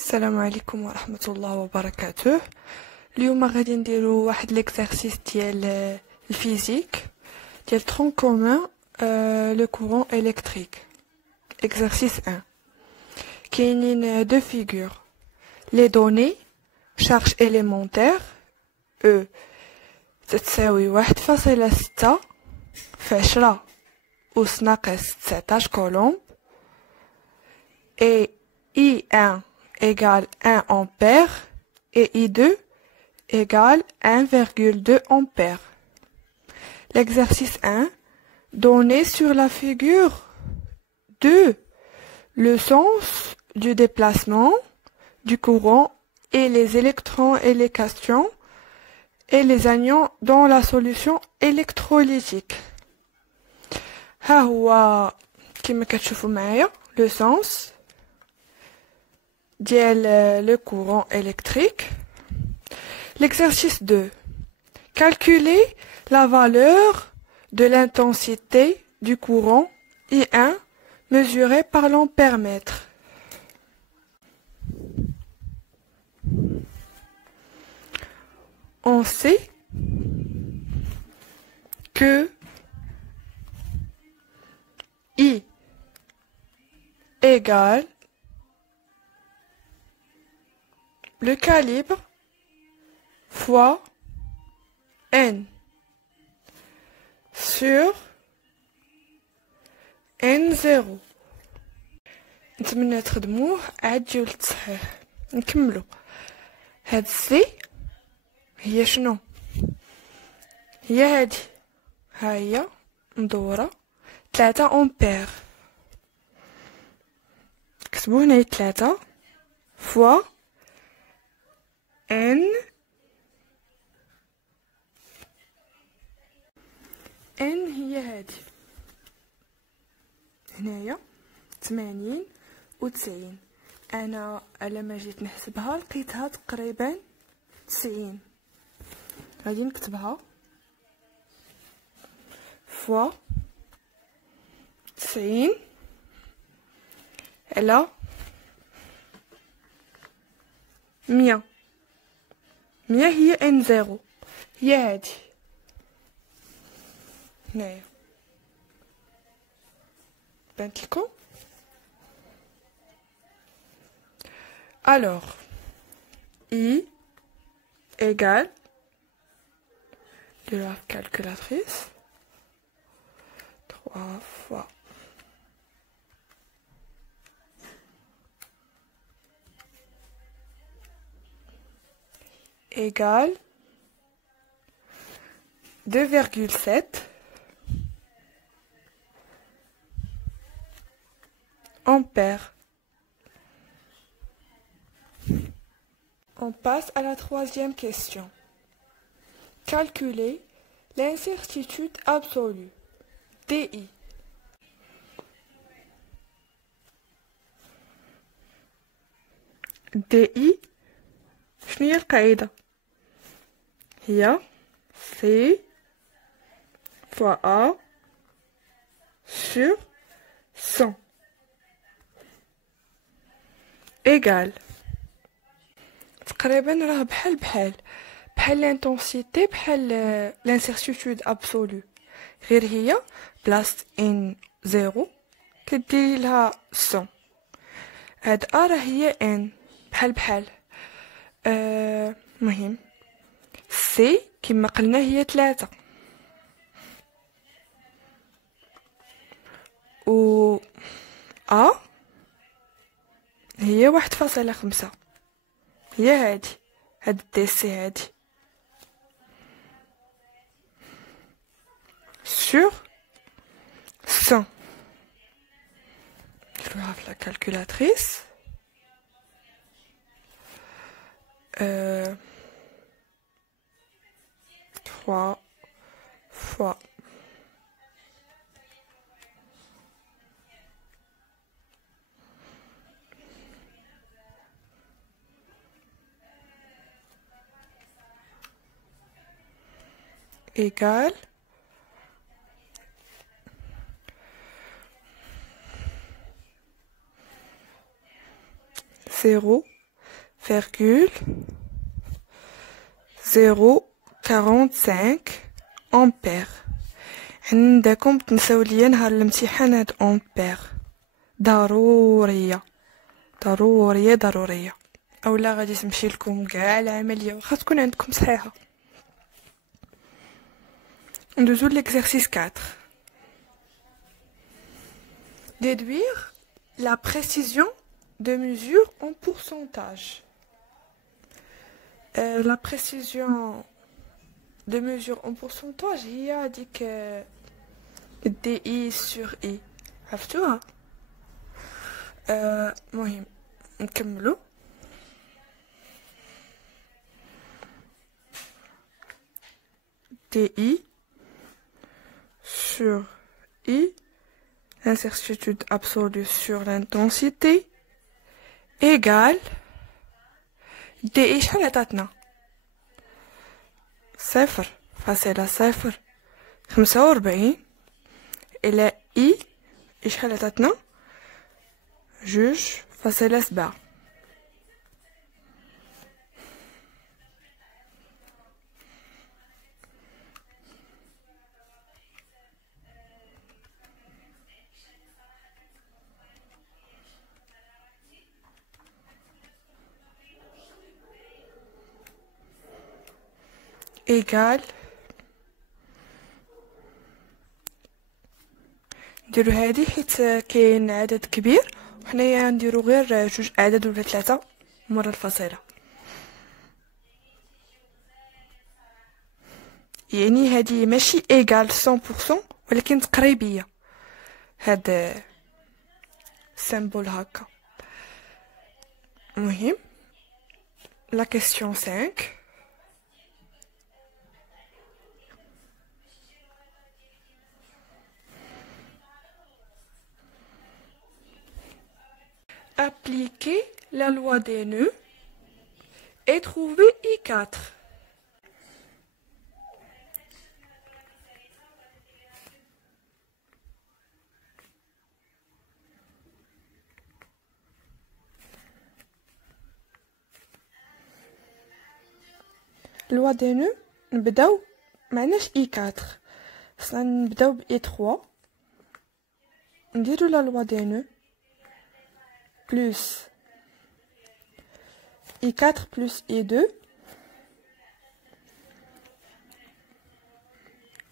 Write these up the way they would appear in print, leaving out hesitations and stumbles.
السلام عليكم ورحمة الله وبركاته. اليوم غادي نديرو واحد ليكزارسيس ديال الفيزيك ديال ترون كومون لو كورون الكتريك. اكزارسيس 1 كاينين دو فيغور لي دوني شارج اليمونتير او تتساوي 1.6 في 10 أس ناقص 19 كولومب et I1 égale 1 ampère et I2 égale 1,2 ampère. L'exercice 1, donné sur la figure 2, le sens du déplacement du courant et les électrons et les cations et les anions dans la solution électrolytique. ها هو كما كتشوفوا معايا le sens le courant électrique. L'exercice 2. Calculer la valeur de l'intensité du courant I1 mesurée par l'ampère-mètre. On sait que I égale le calibre fois N sur N0. نتمنى تخدموه عاد تجيو للتصحيح. نكملو. هاد سي هي شنو؟ هي هادي، ها هي مدورة 3 أمبير. كتبو هنايا 3 فوا N هي هادي هنايا 80 و90. انا على ما جيت نحسبها لقيتها تقريبا 90. غادي نكتبها فوا 90 على 100. 100 هي N0، هي هادي هنايا. بانت لكم؟ alors I égale de la calculatrice 3 fois égale 2,7 ampères. On passe à la troisième question. Calculer l'incertitude absolue, DI. DI شنو هي القاعدة؟ هي C fois A sur 100 égale تقريبا راه بحال l'intensité بحال l'incertitude absolue، غير هي بلاصة ان 0 كديري لها 100. هاد A راه هي ان بحال مهم سي كما قلنا هي 3 و A هي 1.5. هي هادي، هاد دي سي هادي sur 100. نديروها في لا calculatrice. 3 fois égale 0 1,045 أمبير. عندكم تنساو ليا نهار الامتحان هاد أمبير ضرورية ضرورية ضرورية، اولا غادي تمشي لكم كاع العملية واخا تكون عندكم صحيحة. ندوزو l'exercice 4. Déduire la précision de mesure en pourcentage. La précision de mesure en pourcentage هي هذيك DI sur I، عرفتوها؟ مهم نكملو. DI sur I, l'incertitude absolue sur l'intensité, égale DI شحال عطاتنا؟ 0.045 إلى I شحال عطاتنا؟ 2.7. égal نديرو هادي حيت كاين عدد كبير وحنايا نديرو غير جوج اعداد ولا ثلاثة مرة الفاصلة، يعني هادي ماشي ايغال 100% ولكن تقريبية. هاد سيمبول هكا. مهم لا كيسيون 5. Appliquer la loi des nœuds et trouver I4. Loi des nœuds نبداو معناش I4 خصنا نبداو ب I3 نديرو la loi des nœuds plus I4 plus I2.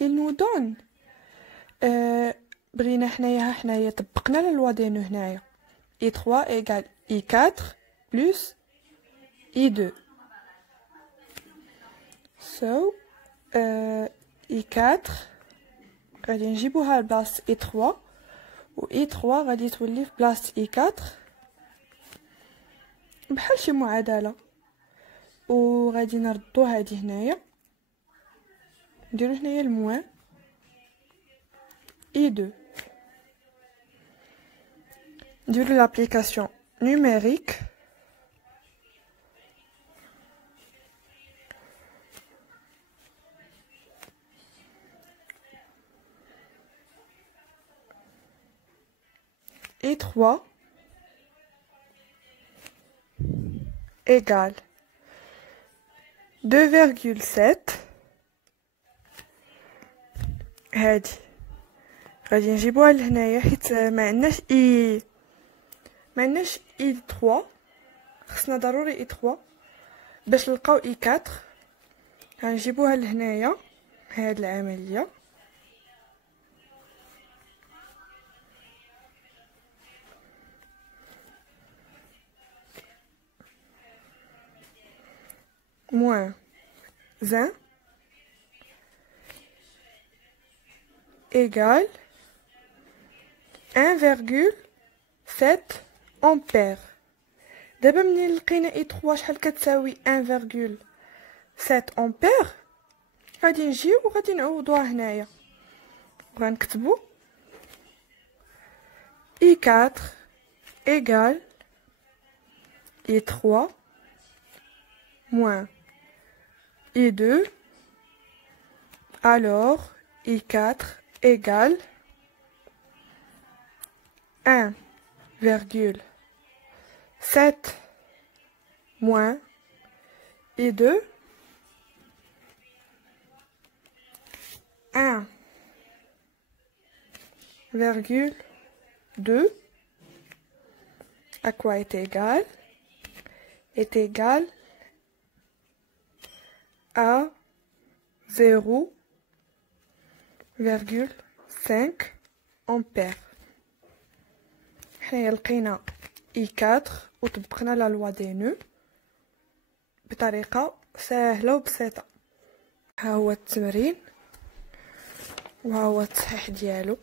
Il nous donne بغينا حنايا طبقنا la loi des nœuds هنايا I3 égale I4 plus I2. So I4 غادي نجيبوها لبلاصة I3 و I3 غادي تولي في بلاصة I4 بحال شي معادلة، و غادي نردو هادي هنايا نديرو هنايا الموان I2. نديرو لابليكاسيون نيميريك I3 égale 2,7. هادي غادي نجيبوها لهنايا حيت معناش I3 خصنا ضروري I3 باش نلقاو I4. غنجيبوها لهنايا هاد العملية moins 20 égale 1,7 أمبير. دابا منين لقينا I3 شحال كتساوي 1,7 أمبير غادي نجيو وغادي نعوضوها هنايا وغنكتبو I4 égale I3 moins I2, alors I4 égale 1,7 moins I2 1,2 à quoi est égal à 0,5 ampères. حنا لقينا I4 وطبقنا لا لوا دي نو بطريقة سهلة وبسيطة. ها هو التمرين وها هو التصحيح ديالو.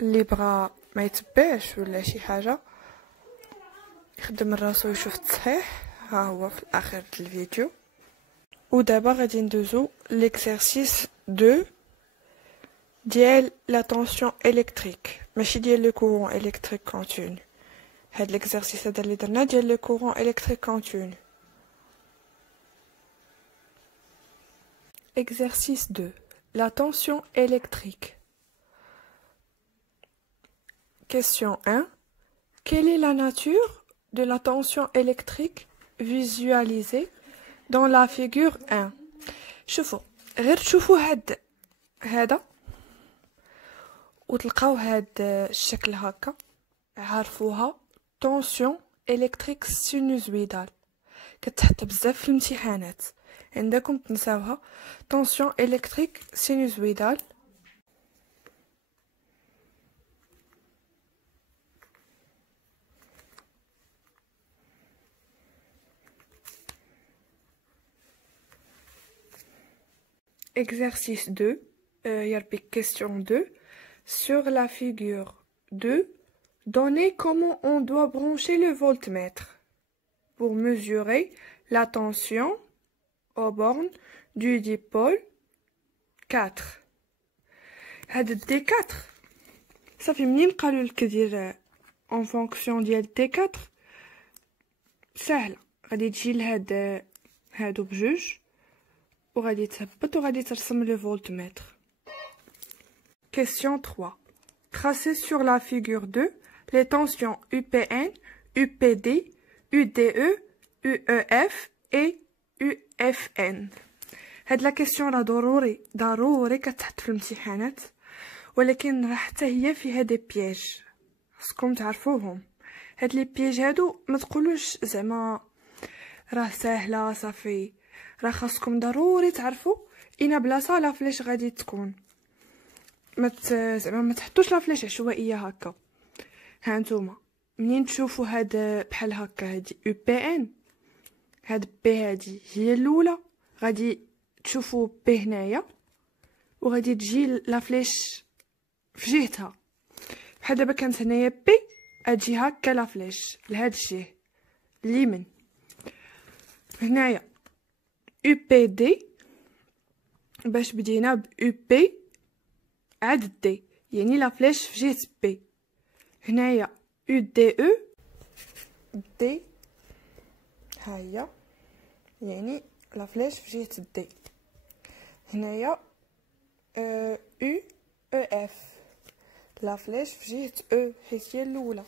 اللي بغى ما يتبعش ولا شي حاجة يخدم راسو يشوف التصحيح، ها هو في الاخر الفيديو. ودابا غادي ندوزو ليكزارسيس 2 ديال لا طونسيون الكتريك، ماشي ديال لو كورون الكتريك كونتينيو. هاد ليكزارسيس هذا اللي درنا ديال لو كورون الكتريك كونتينيو. Exercice 2. La tension électrique. Question 1. Quelle est la nature de la tension électrique visualisée dans la figure 1? شوفوا غير تشوفوا هذا وتلقاو هاد الشكل هكا عارفوها tension électrique sinusoïdale كتحط بزاف في الامتحانات عندكم تنساوها. tension électrique sinusoïdale. Exercice 2, question 2. Sur la figure 2, donnez comment on doit brancher le voltmètre pour mesurer la tension aux bornes du dipôle 4. هاد دي 4 صافي منين قالوا لك دير en fonction ديال دي 4 سهله. غادي تجي لهاد هادو بجوج وغادي تهبط وغادي ترسم le voltmètre. Question 3. Tracez sur la figure 2 les tensions UPN, UPD, UDE, UEF et UFN. هاد لا كيسيون راه ضروري كتحط في الامتحانات، ولكن راه حتى هي فيها دي بياج خصكم تعرفوهم. هاد لي بياج هادو ما تقولوش زعما راه ساهله صافي، راه خاصكم ضروري تعرفوا اين بلاصه لا فلاش غادي تكون. زعما ما تحطوش لا فلاش عشوائيه هكا. ها نتوما منين تشوفوا هاد بحال هكا هادي يو بي ان، هاد بي هادي هي الاولى، غادي تشوفوا بي هنايا وغادي تجي لا فلاش في جهتها. بحال دابا كانت هنايا بي اجي هكا لا فلاش لهاد الجهه اليمين. هنايا يو بي دي باش بدينا ب يو بي عاد دي يعني لا فلاش في جهه بي. هنايا يو دي او دي ها هي يعني لا فلاش في جهه دي. هنايا او اف لا فلاش في جهه او حيت هي الاولى.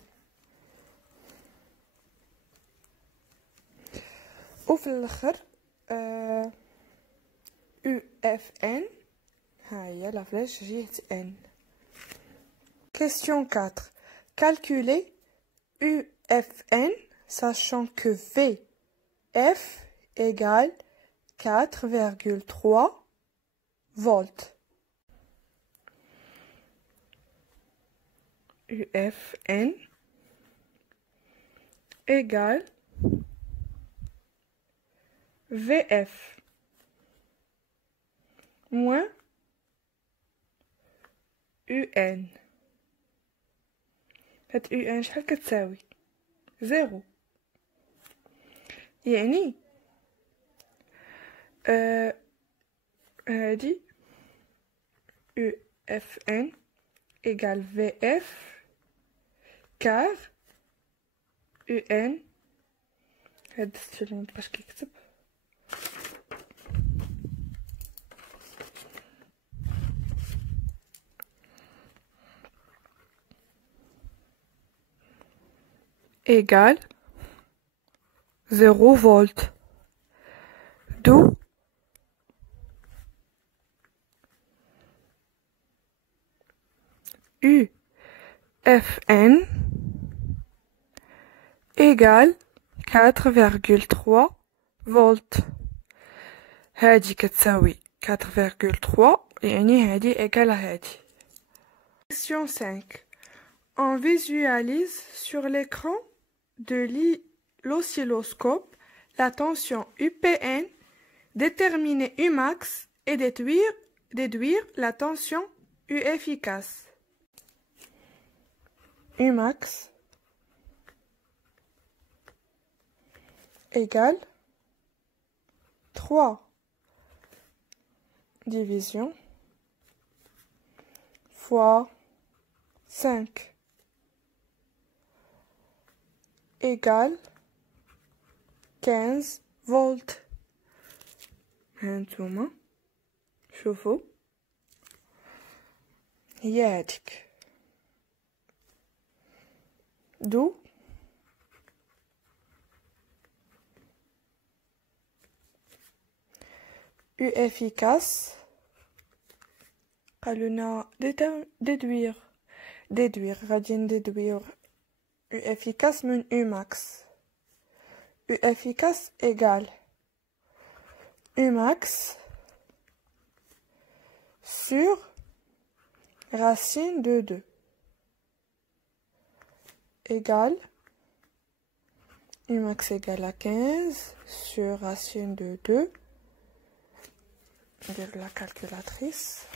وفي الاخر او اف ان ها هي لا فلاش في جهه ان. Question 4. Calculez UFN sachant que VF égale 4,3 volts. UFN égale VF moins UN. هاد UN شحال كتساوي؟ 0. يعني هادي UFN égale VF car UN هاد ستيل مبقاش كيكتب égale 0 فولت. دو U Fn égale 4,3 فولت. هادي كتساوي 4,3 يعني هادي égale هادي. Question 5. On visualise sur l'écran de l'oscilloscope la tension UPN, déterminer Umax et déduire la tension U efficace. Umax égale 3 division fois 5 égale 15 volts. هانتوما شوفوا هي هاديك. دو U efficace قالولنا déduire غادي نديدوير U efficace من U max. U efficace égale U max sur racine de 2 égale U max égale à 15 sur racine de 2 de la calculatrice.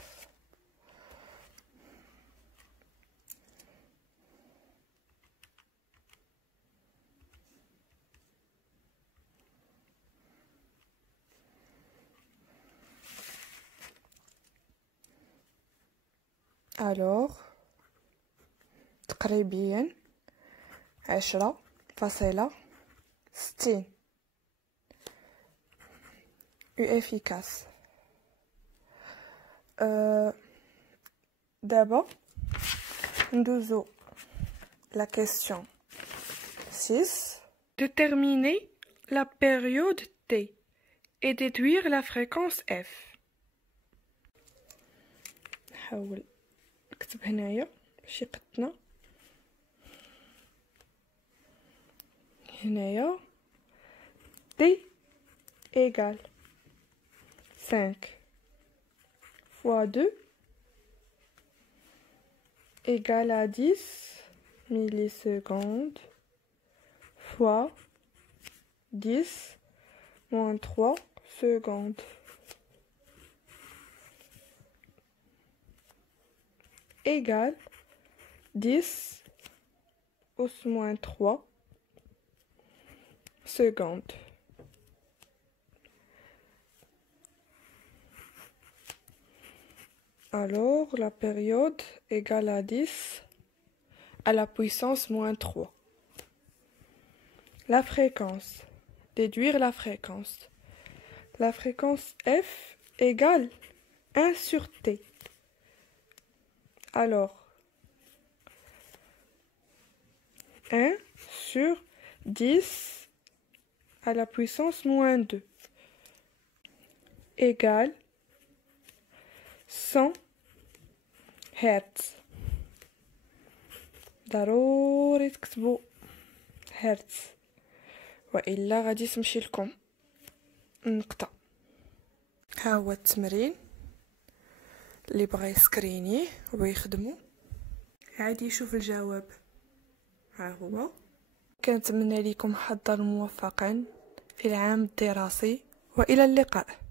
Alors تقريبيا 10.60 U efficace. D'abord ندوزو la question 6. Déterminer la période T et déduire la fréquence F. نحاول نكتب هنايا باش يقدنا. هنايا T égale 5 fois 2 égale à 10 millisecondes fois 10 moins 3 secondes égale 10 os moins 3 secondes. Alors, la période égale à 10 à la puissance moins 3. La fréquence. Déduire la fréquence. La fréquence F égale 1 sur T. Alors, 1 sur 10 à la puissance moins 2 égale 100 Hertz. ضروري تكتبوا هرتز وإلا غادي تمشي لكم النقطة. ها هو التمرين اللي بغى يسكرينيه ويخدمه عادي يشوف الجواب. ها هو. كنتمنى لكم حظا موفقا في العام الدراسي وإلى اللقاء.